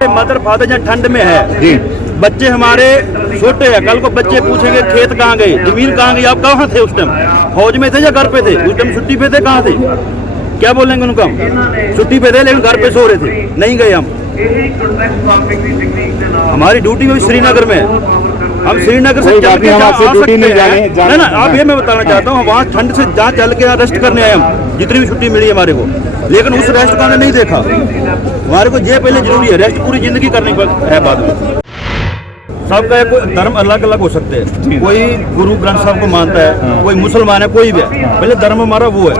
Mother father जहाँ ठंड में है जी, बच्चे हमारे छोटे हैं, कल को बच्चे पूछेंगे खेत कहाँ गए, जमीन कहाँ गई, आप कहाँ थे उस टाइम? फौज में थे या घर पे थे? उस टाइम छुट्टी पे थे, कहाँ थे? क्या बोलेंगे उनको? हम छुट्टी पे थे लेकिन घर पे सो रहे थे, नहीं गए हम। हमारी ड्यूटी भी श्रीनगर में है, हम श्रीनगर से चल के आ सकते हैं ना। आप ये मैं बताना चाहता हूँ, वहाँ ठंड से जहाँ चल के रेस्ट करने आए हम, जितनी भी छुट्टी मिली हमारे को, लेकिन उस रेस्ट को हमने नहीं देखा। हमारे को ये पहले जरूरी है, रेस्ट पूरी जिंदगी करनी है बाद में। सबका कोई धर्म अलग अलग हो सकते हैं, कोई गुरु ग्रंथ साहब को मानता है, कोई मुसलमान है, कोई भी है, पहले धर्म हमारा वो है।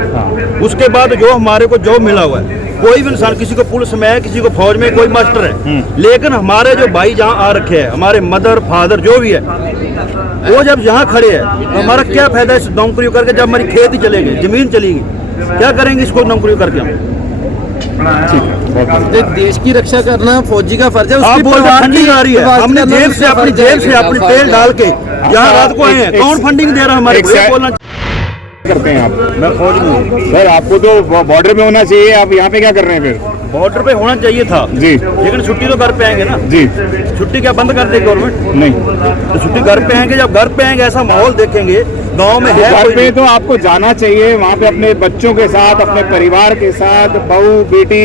उसके बाद जो हमारे को जॉब मिला हुआ है, कोई भी इंसान, किसी को पुलिस में है, किसी को फौज में, कोई मास्टर है, लेकिन हमारे जो भाई जहाँ आ रखे हैं, हमारे मदर फादर जो भी है, वो जब यहाँ खड़े हैं तो हमारा क्या फायदा इस नौकरी करके? जब हमारी खेती चलेगी, जमीन चलेगी, क्या करेंगे इसको नौकरी करके हम? देश की रक्षा करना फौजी का फर्ज है। आप बोल रहे फंडिंग आ रही है, हमने जेब से अपनी तेल डाल के यहाँ रात को आए हैं, कौन फंडिंग दे रहा है हमारे को? बोलना करते हैं आप? मैं फौज में हूँ सर, आपको तो बॉर्डर में होना चाहिए, आप यहाँ पे क्या कर रहे हैं फिर? बॉर्डर पे होना चाहिए था जी, लेकिन छुट्टी तो घर पे आएंगे ना जी। छुट्टी क्या बंद कर देगी गवर्नमेंट? नहीं, तो छुट्टी घर पे आएंगे, जब घर पे आएंगे ऐसा माहौल देखेंगे गांव में है घर पे तो आपको जाना चाहिए, वहाँ पे अपने बच्चों के साथ, अपने परिवार के साथ, बहू बेटी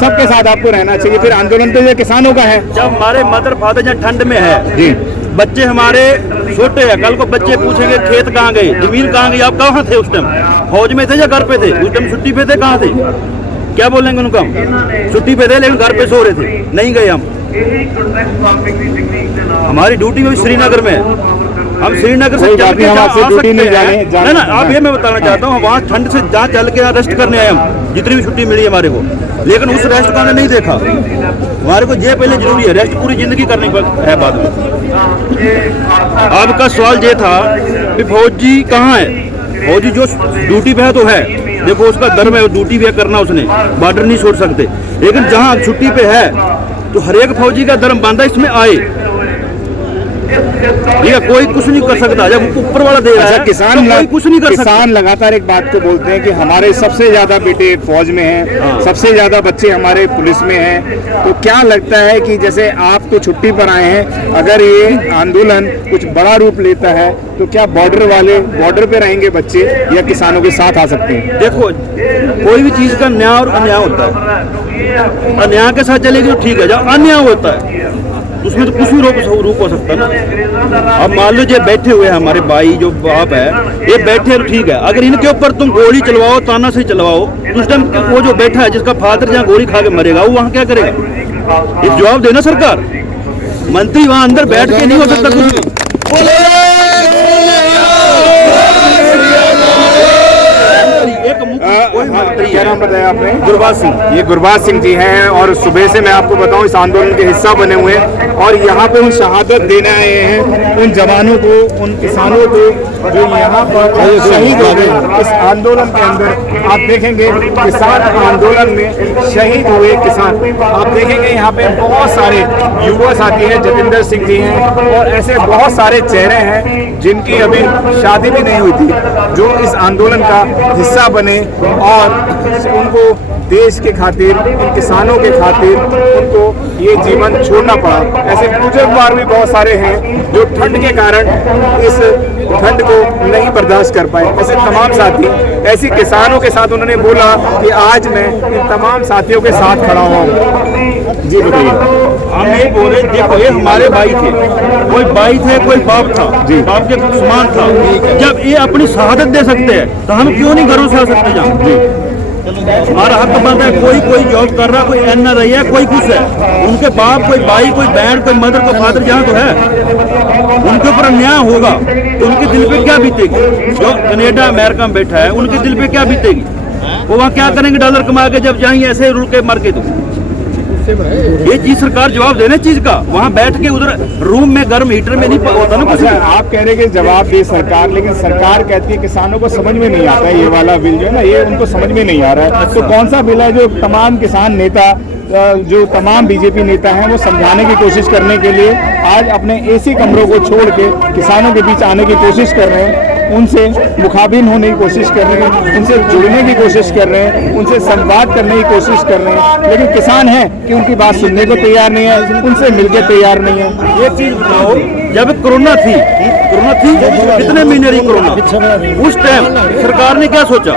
सबके साथ आपको रहना चाहिए। फिर आंदोलन तो ये किसानों का है। जब हमारे मदर फादर जहाँ ठंड में है जी, बच्चे हमारे छोटे हैं, कल को बच्चे पूछेंगे खेत कहाँ गए, जमीन कहाँ गई, आप कहाँ थे उस टाइम? फौज में थे या घर पे थे? उस टाइम छुट्टी पे थे, कहाँ थे? क्या बोलेंगे उनको? हम छुट्टी पे थे लेकिन घर पे सो रहे थे, नहीं गए हम। हमारी ड्यूटी भी श्रीनगर में है, हम श्रीनगर से चल के आ सकते हैं ना। आप ये मैं बताना चाहता हूँ, वहाँ ठंड से जहाँ चल के रेस्ट करने आए हम, जितनी भी छुट्टी मिली हमारे को, लेकिन उस रेस्ट को हमने नहीं देखा। हमारे को ये पहले जरूरी है, रेस्ट पूरी जिंदगी करनी है बाद में। आपका सवाल ये था कि फौजी कहाँ है? फौजी जो ड्यूटी पे है तो है, देखो उसका धर्म है, ड्यूटी भी करना, उसने बॉर्डर नहीं छोड़ सकते, लेकिन जहाँ छुट्टी पे है तो हर एक फौजी का धर्म बांधा इसमें आए, ठीक है? कोई कुछ नहीं कर सकता, जब ऊपर वाला दे रहा है किसान तो कोई कुछ नहीं कर सकता। किसान लगातार एक बात को बोलते हैं कि हमारे सबसे ज्यादा बेटे फौज में हैं, सबसे ज्यादा बच्चे हमारे पुलिस में हैं। तो क्या लगता है कि जैसे आप तो छुट्टी पर आए हैं, अगर ये आंदोलन कुछ बड़ा रूप लेता है तो क्या बॉर्डर वाले बॉर्डर पे रहेंगे बच्चे या किसानों के साथ आ सकते हैं? देखो, कोई भी चीज का न्याय और अन्याय होता है, अन्याय के साथ चलेगी तो ठीक है, जब अन्याय होता है उसमें तो कुछ भी रूप हो सकता है ना। अब मान लो ये बैठे हुए हैं हमारे भाई, जो बाप है, ये बैठे हैं तो ठीक है, अगर इनके ऊपर तुम गोली चलवाओ, ताना से चलवाओ, तो उस टाइम वो जो बैठा है, जिसका फादर जहाँ गोली खा के मरेगा, वो वहाँ क्या करेगा? ये जवाब देना सरकार। मंत्री वहाँ अंदर बैठ के नहीं हो सकता कुछ भी। क्या नाम बताया आपने? गुरबाज सिंह। ये गुरबाज सिंह जी हैं और सुबह से मैं आपको बताऊं इस आंदोलन के हिस्सा बने हुए हैं और यहाँ पे उन शहादत देने आए हैं, उन जवानों को, उन किसानों को जो यहाँ पर शहीद हो गए इस आंदोलन के अंदर। आप देखेंगे किसान आंदोलन में शहीद हुए किसान, आप देखेंगे यहाँ पे बहुत सारे युवा साथी हैं, जतिंदर सिंह जी हैं और ऐसे बहुत सारे चेहरे हैं जिनकी अभी शादी भी नहीं हुई थी, जो इस आंदोलन का हिस्सा बने और उनको देश के खातिर, इन किसानों के खातिर उनको ये जीवन छोड़ना पड़ा। ऐसे बुजुर्ग भी बहुत सारे हैं जो ठंड के कारण इस ठंड को नहीं बर्दाश्त कर पाए। ऐसे तमाम साथी, ऐसी किसानों के साथ उन्होंने बोला कि आज मैं इन तमाम साथियों के साथ खड़ा हुआ हूँ। जी बताइए। हम ये बोले, देखो ये हमारे भाई थे, कोई भाई थे, कोई बाप था, बाप के समान था। जब ये अपनी शहादत दे सकते हैं तो हम क्यों नहीं घरों से आ सकते? जहाँ हमारा हक बनता है, कोई जॉब कर रहा, कोई NRI है, कोई कुछ है, उनके बाप, कोई भाई, कोई बहन, कोई मदर, कोई फादर जहाँ तो है, उनके ऊपर अन्याय होगा तो उनके दिल पे क्या बीतेगी? जो कनाडा अमेरिका में बैठा है, उनके दिल पे क्या बीतेगी? वो वहाँ क्या करेंगे डॉलर कमा के, जब जाएंगे ऐसे रुल के मर के? तो ये चीज सरकार जवाब देना चीज का, वहाँ बैठ के उधर रूम में गर्म हीटर में नहीं होता ना कुछ। आप कह रहे हैं कि जवाब दे सरकार, लेकिन सरकार कहती है किसानों को समझ में नहीं आता है ये वाला बिल जो है ना, ये उनको समझ में नहीं आ रहा है। तो कौन सा बिल है जो तमाम किसान नेता जो तमाम बीजेपी नेता हैं वो समझाने की कोशिश करने के लिए आज अपने एसी कमरों को छोड़ के किसानों के बीच आने की कोशिश कर रहे हैं, उनसे मुखाबिन होने की कोशिश कर रहे हैं, उनसे जुड़ने की कोशिश कर रहे हैं, उनसे संवाद करने की कोशिश कर रहे हैं, लेकिन किसान हैं कि उनकी बात सुनने को तैयार नहीं है, उनसे मिलकर तैयार नहीं है। एक चीज बताओ, जब कोरोना थी कितने महीने रही कोरोना, उस टाइम सरकार ने क्या सोचा?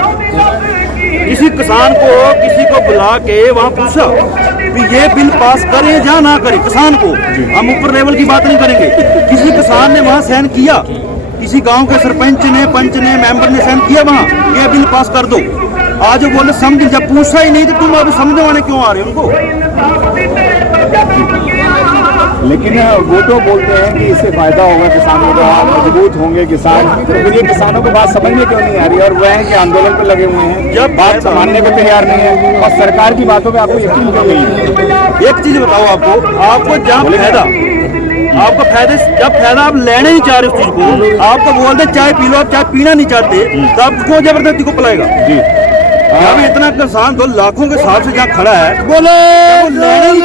किसी किसान को किसी को बुला के वहाँ पूछा कि ये बिल पास करें या ना करें, किसान को, हम ऊपर लेवल की बात नहीं करेंगे, किसी किसान ने वहाँ साइन किया, किसी गांव के सरपंच ने, पंच ने, मेंबर ने साइन किया वहाँ ये बिल पास कर दो। आज वो बोले समझ, जब पूछा ही नहीं तो तुम अभी समझवाने क्यों आ रहे हो उनको? लेकिन वो तो बोलते हैं कि इससे फायदा होगा किसानों को, मजबूत होंगे किसान, तो फिर ये किसानों को बात समझ में क्यों नहीं आ रही? और वह है कि आंदोलन पर लगे हुए हैं, जब बात मानने को तैयार नहीं है, और सरकार की बातों पे आपको यकीन क्यों नहीं है? एक चीज बताओ, आपको जहाँ फायदा, आपको फायदे, जब फायदा आप लेने नहीं चाह रहे उस चीज को, आपको बोलते चाय पी लो, आप चाय पीना नहीं चाहते, तो आप क्यों जबरदस्ती को पिलाएगा? जी, जब इतना किसान तो लाखों के साथ से जहाँ खड़ा है, बोलो लेने ही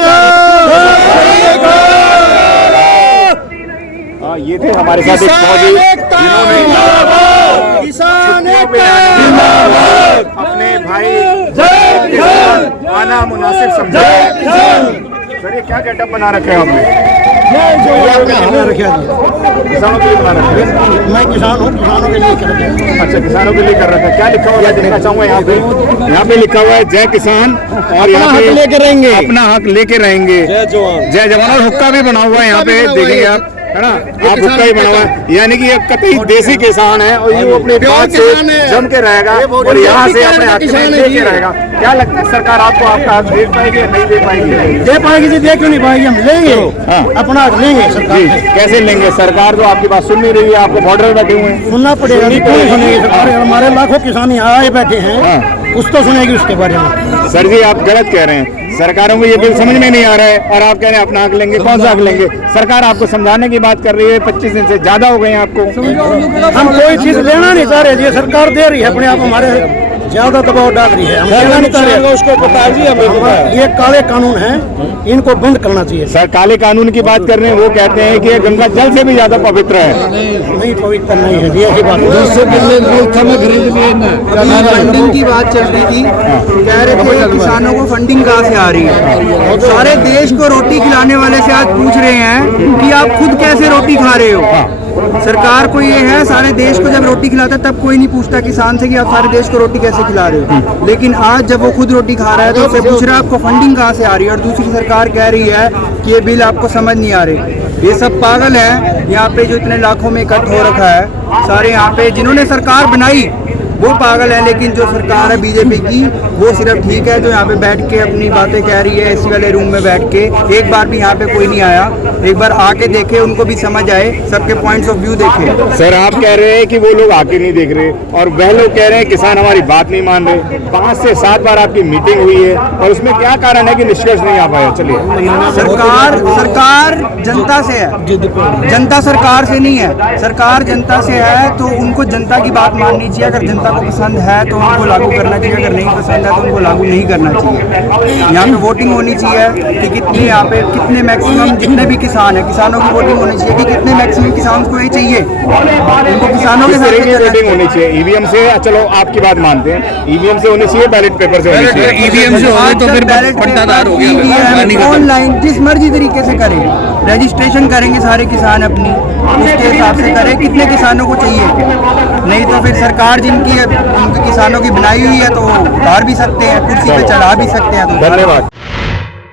ये थे हमारे साथ एक फौजी जिन्होंने अपने भाई आना मुनासिब समझा। सर ये क्या गेटअप बना रखे हैं आपने? किसानों के लिए बना रखे हैं? मैं किसान हूँ, किसानों के लिए कर रखे हैं। अच्छा, किसानों के लिए कर रखा है। क्या लिखा हुआ है देखना चाहूँगा यहाँ पे लिखा हुआ है जय किसान, और यहाँ पे लेके रहेंगे, अपना हक लेके रहेंगे, जय जवान, और हुक्का भी बना हुआ है यहाँ पे, देखिए आप, है ना, आप हुक्का ही बना हुआ है, यानी कि ये कतई देसी किसान है और ये अपने बात से जम के रहेगा और यहाँ से अपने हक में लेके रहेगा। क्या लगता है सरकार आपको आपका हक दे पाएगी या नहीं दे पाएगी? दे पाएगी जी, दे क्यों नहीं पाएगी, हम लेंगे, अपना हक लेंगे सरकार जी। से। कैसे लेंगे? सरकार तो आपकी बात सुन नहीं रही है, आपको बॉर्डर बैठे हुए हैं, सुनना पड़ेगा, क्यों सुनेगी सरकार? हमारे लाखों किसान यहाँ आए बैठे हैं, कुछ तो सुनेगी उसके बारे में। सर जी आप गलत कह रहे हैं, सरकारों को ये बिल समझ में नहीं आ रहा है और आप कह रहे हैं अपना हक लेंगे। कौन सा हक लेंगे? सरकार आपको समझाने की बात कर रही है, 25 दिन से ज्यादा हो गए हैं आपको। हम कोई चीज लेना नहीं चाह रहे, ये सरकार दे रही है अपने आप, हमारे ज्यादा दबाव डाल रही है, हम लेना नहीं चाह रहे। उसको पता जी, हमें ये काले कानून हैं, इनको बंद करना चाहिए। सर काले कानून की बात कर रहे हैं, वो कहते हैं कि ये गंगा जल से भी ज्यादा पवित्र है। नहीं, पवित्र नहीं है, यही बात फंडिंग की बात चल रही थी, कह रहे थे किसानों को फंडिंग कहाँ से आ रही है? सारे देश को रोटी खिलाने वाले से आज पूछ रहे हैं कि आप खुद कैसे रोटी खा रहे हो? सरकार को ये है, सारे देश को जब रोटी खिलाता है तब कोई नहीं पूछता किसान से कि आप सारे देश को रोटी कैसे खिला रहे हो, लेकिन आज जब वो खुद रोटी खा रहा है तो उससे पूछ रहा है आपको फंडिंग कहाँ से आ रही है, और दूसरी सरकार कह रही है कि ये बिल आपको समझ नहीं आ रहे। ये सब पागल हैं, यहाँ पे जो इतने लाखों में इकट्ठ हो रखा है, सारे यहाँ पे जिन्होंने सरकार बनाई वो पागल है, लेकिन जो सरकार है बीजेपी की वो सिर्फ ठीक है, जो यहाँ पे बैठ के अपनी बातें कह रही है एसी वाले रूम में बैठ के। एक बार भी यहाँ पे कोई नहीं आया, एक बार आके देखे, उनको भी समझ आए, सबके पॉइंट्स ऑफ व्यू देखे। सर आप कह रहे हैं कि वो लोग आके नहीं देख रहे और वह लोग कह रहे हैं किसान हमारी बात नहीं मान रहे। 5 से 7 बार आपकी मीटिंग हुई है और उसमें क्या कारण है कि निष्कर्ष नहीं आ पाया? चलिए, सरकार जनता से है, जनता सरकार से नहीं है। सरकार जनता से है तो उनको जनता की बात माननी चाहिए। अगर जनता को पसंद है तो उनको लागू करना चाहिए, अगर नहीं पसंद है तो उनको लागू नहीं करना चाहिए। यहाँ पे वोटिंग होनी चाहिए कि कितने यहाँ पे कितने मैक्सिमम जितने भी किसान हैं, किसानों की वोटिंग होनी चाहिए कि कितने मैक्सिमम किसान को ये चाहिए, उनको किसानों के साथ वोटिंग होनी चाहिए। ईवीएम से, चलो आपकी बात मानते हैं, ईवीएम से होनी चाहिए, बैलेट पेपर से होनी चाहिए। ईवीएम से हो तो फिर पट्टादार हो गया, ऑनलाइन जिस मर्जी तरीके से करें, रजिस्ट्रेशन करेंगे सारे किसान अपनी, उसके हिसाब से करें कितने किसानों को चाहिए। नहीं तो फिर सरकार जिनकी उनके किसानों की बनाई हुई है तो उतार भी सकते हैं, कुर्सी पे चढ़ा भी सकते हैं। धन्यवाद।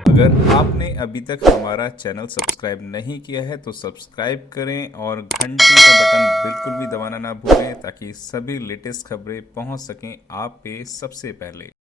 अगर आपने अभी तक हमारा चैनल सब्सक्राइब नहीं किया है तो सब्सक्राइब करें और घंटी का बटन बिल्कुल भी दबाना ना भूलें ताकि सभी लेटेस्ट खबरें पहुंच सकें आप पे सबसे पहले।